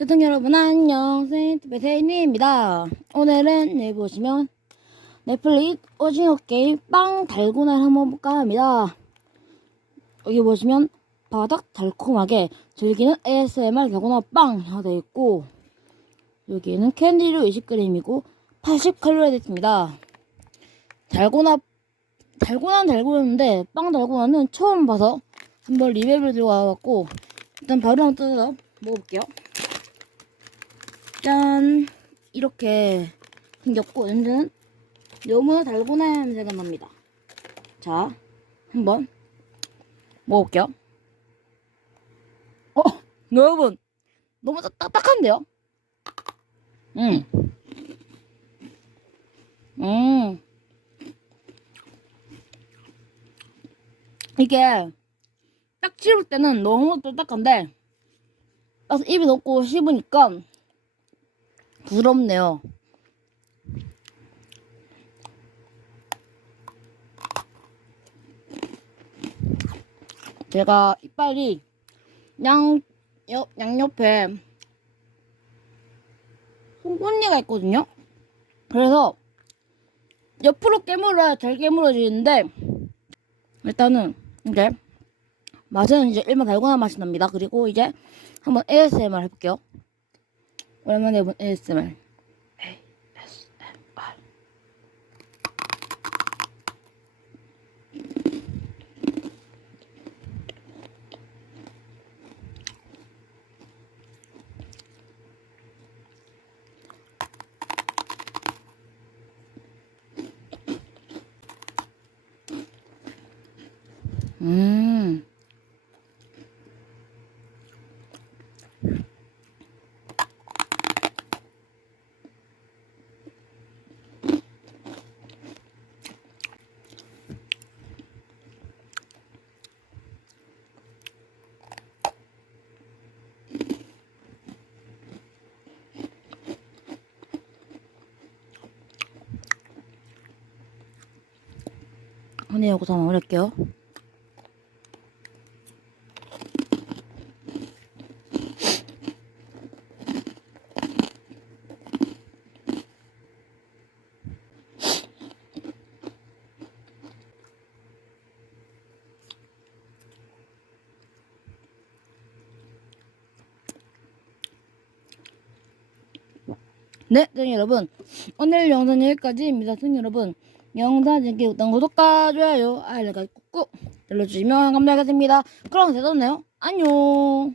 시청자 여러분 안녕. 세인트베 세인입니다. 오늘은 여기 보시면 넷플릭스 오징어 게임 빵 달고나를 한번 볼까 합니다. 여기 보시면 바닥 달콤하게 즐기는 ASMR 달고나 빵 되어 있고 여기는 캔디류 20g이고 80칼로리 됐습니다. 달고나 달고나는 달고나인데 빵 달고나는 처음 봐서 한번 리뷰를 들고 와봤고 일단 바로 한번 뜯어서 먹어볼게요 짠 이렇게 생겼고 냄새는 너무 달고나 냄새가 납니다 자 한번 먹어볼게요 어 여러분 너무 딱- 딱딱한데요 음. 음. 이게 딱 씹을 때는 너무 딱딱한데 딱 입에 넣고 씹으니까 부럽네요. 제가 이빨이 양, 옆, 양옆에 송곳니가 있거든요. 그래서 옆으로 깨물어야 잘 깨물어지는데 일단은 이게 맛은 이제 일반 달고나 맛이 납니다. 그리고 이제 한번 ASMR 해볼게요. 오랜만에 ASMR. ASMR. 음. 아니, 여기서 올릴게요. 네, 네 여러분. 오늘 영상 여기까지입니다. 네, 여러분. 영상 재밌게 보던 구독과 좋아요, 알림 꾹꾹 눌러주시면 감사하겠습니다. 그럼 대단네요 안녕.